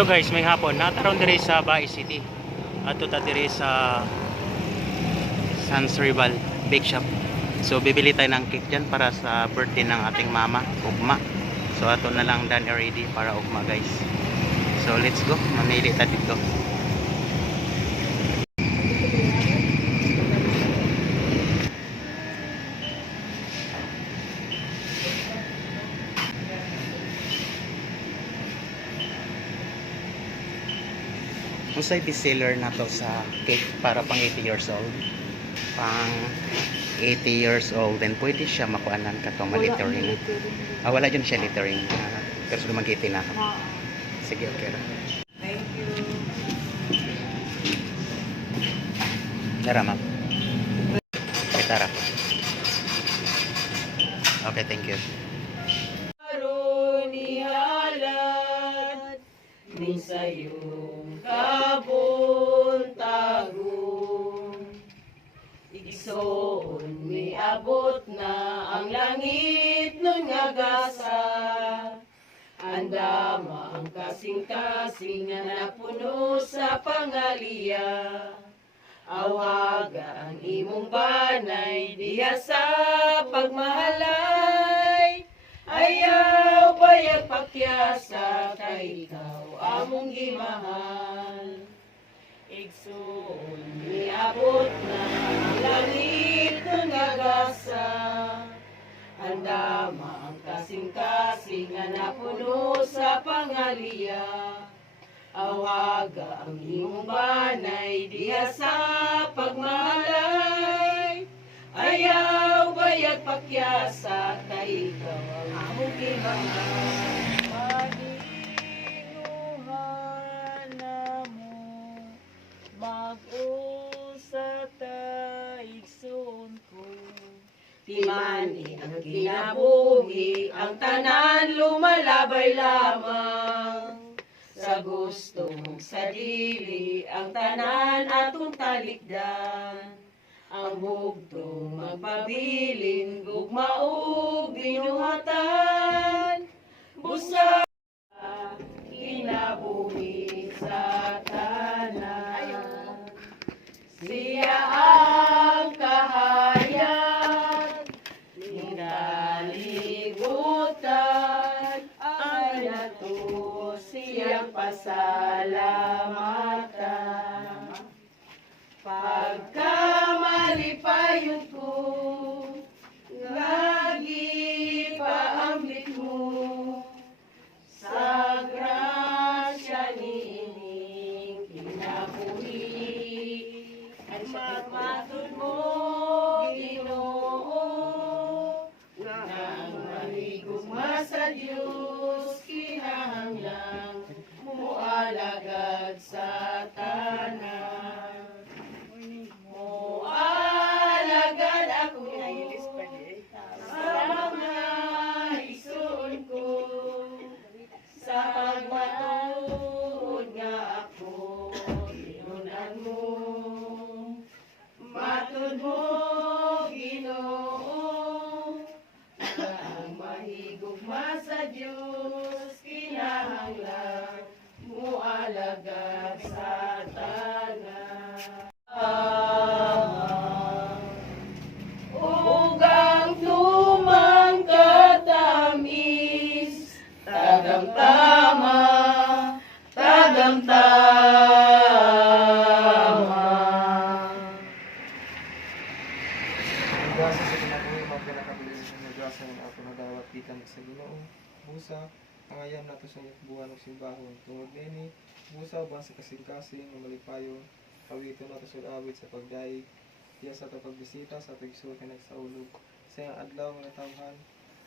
So guys, may hapon nataron diri sa Bae City. Ato ta diri sa Sans Rival Bake Shop. So bibili tayo ng cake dyan para sa birthday ng ating mama, ugma. So ato na lang done already para ugma guys. So let's go, mamili tayo dito. Unsay bestseller na to sa cake para pang 80 years old? Pang 80 years old, then pwede siya makuanan ka to ma-littering. Wala dyan siya littering. Pero sudah mag-80 na. Sige, okay ra. Thank you. Tara, ma'am. Okay, tara. Okay, thank you. Ihalad ni sayong kabuntagong, igsoon ni abot na ang langit nun nga gasa. Andama ang kasing-kasing nga napuno sa pangaliya. Awaga ang imong banay diha sa pagmahalay. Ayaw bayag pakyasa kay ikaw among gimahal. Igsoon niabot na ang langit ng agasa. Andama ang kasing-kasing nga napuno sa pangaliya. Awaga ang imong banay diha sa pagmahalay. Ayaw bayag pakyasa kay ikaw ang among gimahal. Paginguhan na mo mag-usa ta igsoon ko. Timani ang kinabuhi, ang tanan lumalabay lamang. Sa gusto mong sa dili, ang tanan atong talikdan. Ang bugtong magpabilin, gugmaog binuhatan. Busa kinabuhi sa tanan. Siya ang kahayag, nindalibutan. Ang nato siyang pasalamatan. Pagkamalipayon ko, lagi paambit mo. Sa grasya nining kinabuhi, at magmatod mo, Ginoo. Nang maligugma sa Diyos, kinahanglang mualagad sa tanan. Mualagad ako sa mga igsoon ko, sa pagmatod nga ako, tinunan mo. Matod mo, Ginoo, na ang mahigugma sa Diyos, kinahanglang mualagad sa tanan. Ugang tumang katamis, tagamtama, tagamtama. Nagwasa sa kinabuhi, magpinakabilis ng nagwasa ng ato na dawat gikan sa Ginoo. Busa, pangayam nato sa buwan ng simbahon. Tungod nini, busa ba sa kasing-kasing ng malipayon, pawito nato sa awit sa pagdaig, diya sa pagbisita sa tigsul ka nagsaulog. Sa iyang adlaw nga tawhan,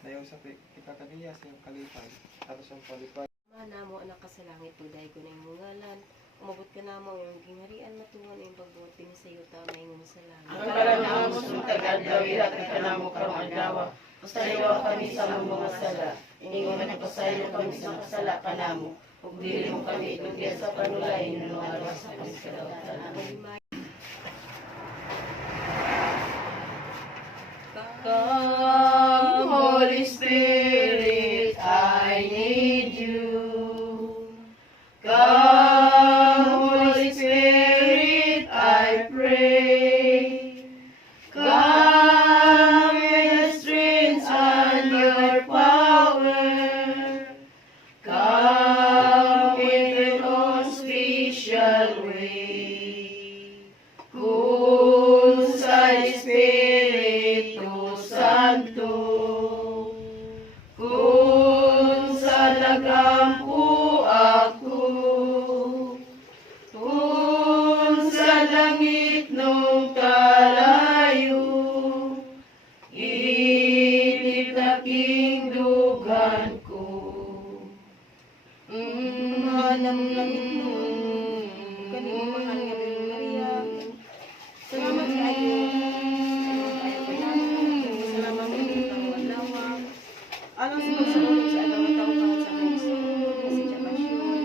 nayaw sa ikakaniya sa iyang kalipay, ato siyang palipay. Namo anak ka sa langit, pagday ko na yung ngalan. Umabot ka namo yung gingharian matungan yung pagbuhat din sa iyo tama yung sa langit. Ang kalanang mo suntagad daw ilat at kanamo karong adlaw. Pasayo kami sa mga sala. Ingon man pasayo kami sa kasala kanamo. Ug dili mo kami itugyan sa panulay nga lumalabas sa kami sa dawatan. Come, Holy Spirit, I need you. Come, Holy Spirit, I pray. Come with your strength and your power. Come in your own special way. Kung sa Espiritu Santo, kung sa nagampo ako, kung sa langit nung kalayo, init aking dugan ko. Mahal ang langit mo. Kanino mahal nga Birhen Maria. Salamat sa iyo. Salamat sa iyo kang walawang. Alang sa pagsulong sa alam at ang sa Kristo. Kasi siya pasyon.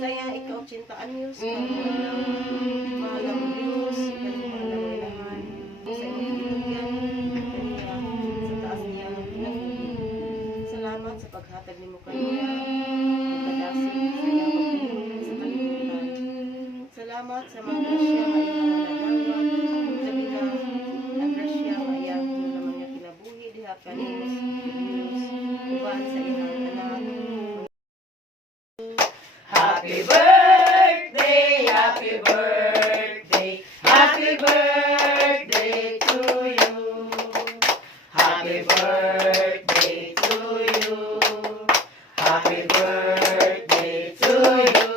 Saya ikaw 80 anyos. Kang walawang. Mahal ang Diyos. Kanino mahal ang ilahan. Sa iyong tulungan. Kaniya. Sa taas niya. Pinagpili. Salamat sa paghatag ni mo kaniya. Salamat sa mga grasya nga iyang manadawat. Sabi na, ang grasya nga iyang naman niya kinabuhi, diha kanis, Diyos, uban sa iyang anak. Happy birthday, happy birthday, happy birthday to you. Happy birthday to you. Happy birthday to you.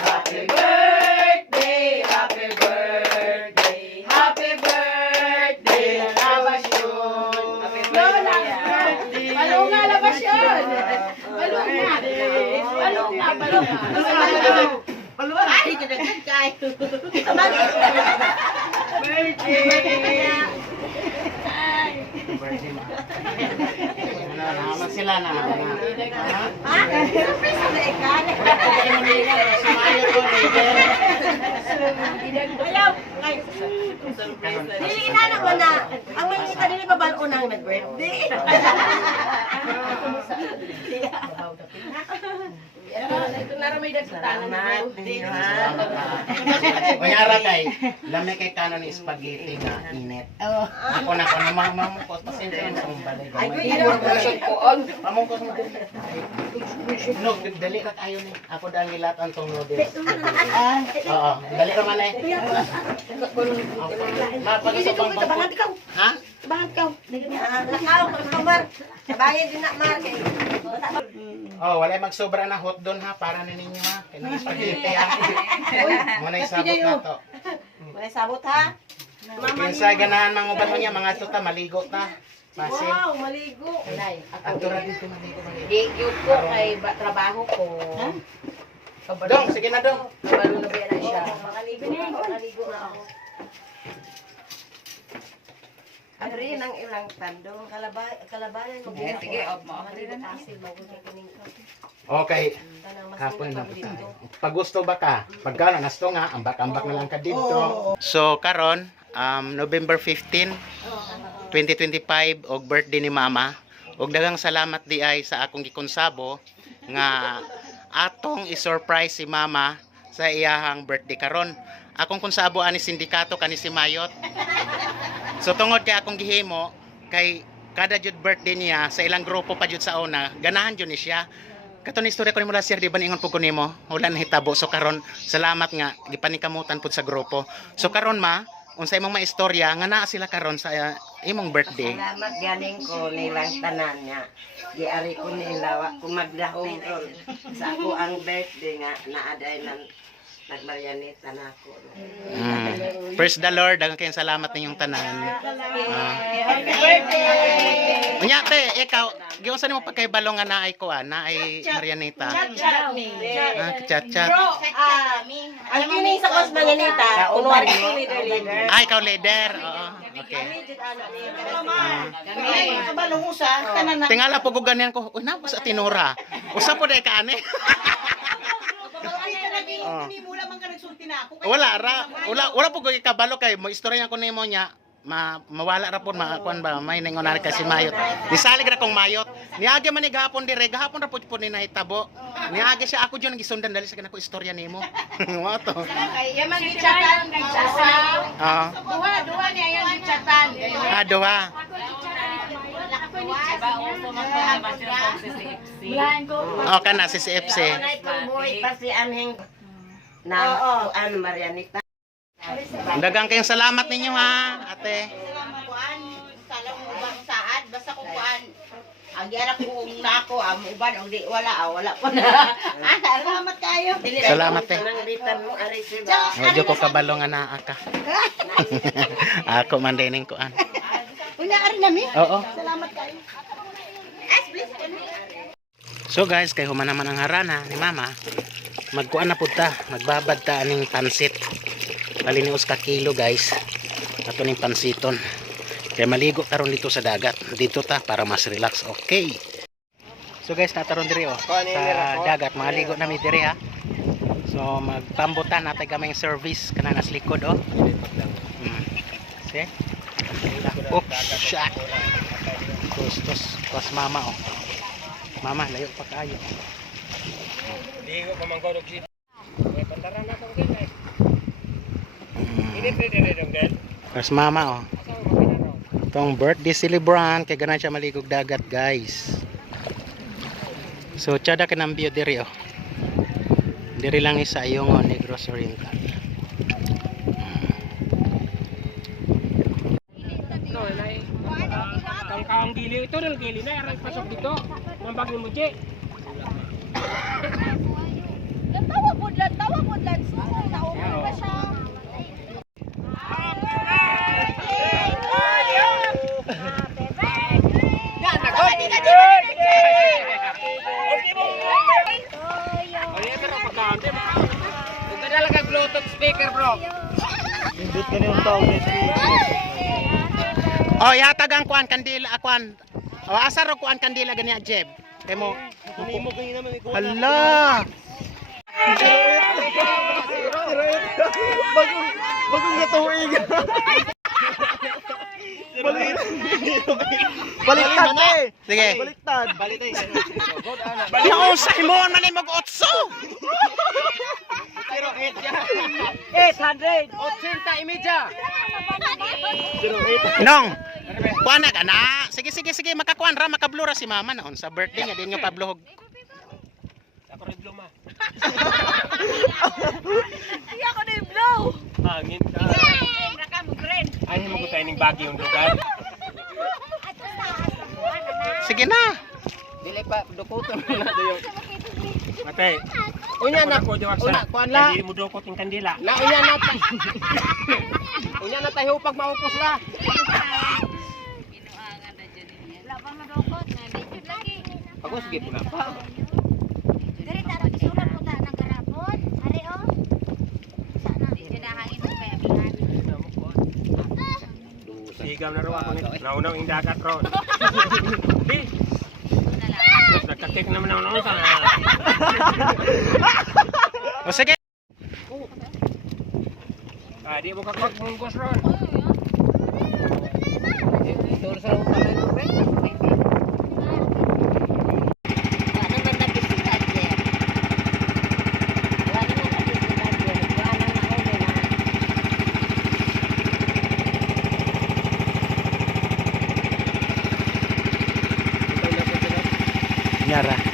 Happy birthday, happy birthday, happy birthday, Labasyon. Happy birthday. Balunga, Labasyon. Balunga. Balunga, balunga. Balunga. Ay, kadagdag kayo. Birthday. Naman sila na. Ha? Surprise na ikan. Ayaw. Dili na naman na. Ang may kita dili pa ba unang nag-birthday? Ito na rin may dagsanan na birthday. Kunyara kay, lamay kay kanon ni spaghetti nga init. Ako na mamungkos, pasensya sa mong balay. Ay, ko Mamungkos mo dali. No, dali ka kayo ni. Ako dahil nilat ang tong noodles. Oo, dali ka man eh. Mapag-usap ang Bangat ikaw. Ha? Bangat ikaw. Lakaw, kamar. Bayan din na, Mar. Oh, wala magsobra na hot doon ha, para na ninyo ha. Kaya spaghetti ha. Muna isabot na to. May sabot ha? Kinsa ganahan manguban mo niya, mga tuta, maligo ta. Pasil. Wow, maligo. Ato ra dito maligo. Di yun ko kay trabaho ko. Dong, sige na dong. Kabalo na ba na siya? Makaligo na ako. Ano rin ang ilang tandong kalabayan ko. Sige, asil mabuti kining ka. Okay. Kapon na tayo. Pag gusto ba ka? Pagka nasto nga, ambak-ambak na lang ka dito. So, karon, November 15, 2025, og birthday ni Mama. Og daghang salamat di ay sa akong gikonsabo nga atong i-surprise si Mama sa iyahang birthday karon. Akong konsabo ani sindikato kani si Mayot. So tungod kay akong gihimo kay kada jud birthday niya sa ilang grupo pa jud sa una, ganahan jud ni siya. Katon istorya ko nimo last year di ba ningon pud ko nimo, wala na hitabo. So karon salamat nga gipanikamutan pud sa grupo. So karon ma, unsay imong maistorya nga naa sila karon sa imong birthday. Salamat galing ko nilang tanan niya. Giari ko nila wa ko maglahong ron. Sa ako ang birthday nga naaday nan nagmarianita na ako. First the Lord, daghang kayong salamat ninyong tanan. Happy birthday! Unya te, ikaw, giunsa nimo pagkaybalo nga naay ko naay Marianita. Chat me. Chat-chat. Ang kini sa kos manganita, kunwari ko leader. Ay, ikaw leader. Oo. Okay. Kami, kabalong usa, tanan na. Tingala po ko ganyan ko. Uy, napa sa tinura. Usa po day ka ani. Wala ra. Wala po ko kabalo kay mo istorya ko nimo nya. mawala ra pud kuan ba may ningon na kasi mayot. Nisalig ra kong mayot. Niagi man ni gahapon dire, gahapon ra pud ni nahitabo. Niagi siya ako diyon gisundan dali sa kanako istorya nimo. Mo to. Kay yaman gichatan nagchasa. Oo. Duha niya yang gichatan. Duha. Oh, kana si CFC. Nay tumboy pa si Anheng na kuan Marianita. Dagang kayong salamat ninyo ha, ate. Kuan, sala mo ba saad basta kung kuan. Ang yara ko nako am uban ang di wala pa na. Salamat kayo. Salamat eh. Nang litan mo ari siba. Medyo ko kabalo nga naa ka. Ako man din ning kuan. Una ari nami. Oo. Salamat kayo. So guys, kay human naman ang harana ni mama. Magkuan na pud ta, magbabad ta aning pansit. Palinius ka kilo guys. Ato ning pansiton. Kaya maligo karon dito sa dagat. Dito ta para mas relax. Okay. So guys, nataron diri sa dagat. Mga ligo na mi diri ha. So magpambutan natay kaming service kana nas likod See? Oh, shot. Tos pas mama Mama, layo pa kayo. Ligo pa man kodok si. May pantaran na tong gel. Ini pwede dong gel. Pas mama Itong birthday celebrant kay ganan siya maligog dagat, guys. So tsada kanang view diri Diri lang isa yung Negros Oriental. Ang gili ito, ng gili na, aray pasok dito. Mambagin mo, Je. Tawa budlan, suko na upo pa siya. Huwag ka talaga Bluetooth speaker, bro. Indot ka niyong tao ni Oh, ihatag ang kuan kandila, kuan. O asa ro kuan kandila ganiya, Jeb. Kay mo. Kunin mo kayo naman ikaw. Hala. Bagong gatuig. Baliktad eh. Sige. Baliktad. Baliktad. Baliktad sa himon man mag otso. 800! 80 imidya! Nong. Kuan na ka na. Sige, makakuan ra, makablura si mama noon sa birthday niya din yung pabluhog. Ako rin bluma. Hindi ako na blow. Hangin ka. Ay, hindi mo ko tayo ng bagi yung lugar. Sige na. Dili pa, dukutan mo na doon. Matay. Unya na ko diwak sa. Hindi mo dukot yung kandila. Na unya na ta. Unya na tayo pag maupos la. Ako sige po na pa. Dari tak ada surat pun tak nak kerapot. Hari sana dia hangin sampai abihan. Sigam na ro ako ni. Naunaw yung dagat ro. Di. Nagkakik naman ako sa. O sige. Di mo kakwag mong bus ron. Ito sa Nyara.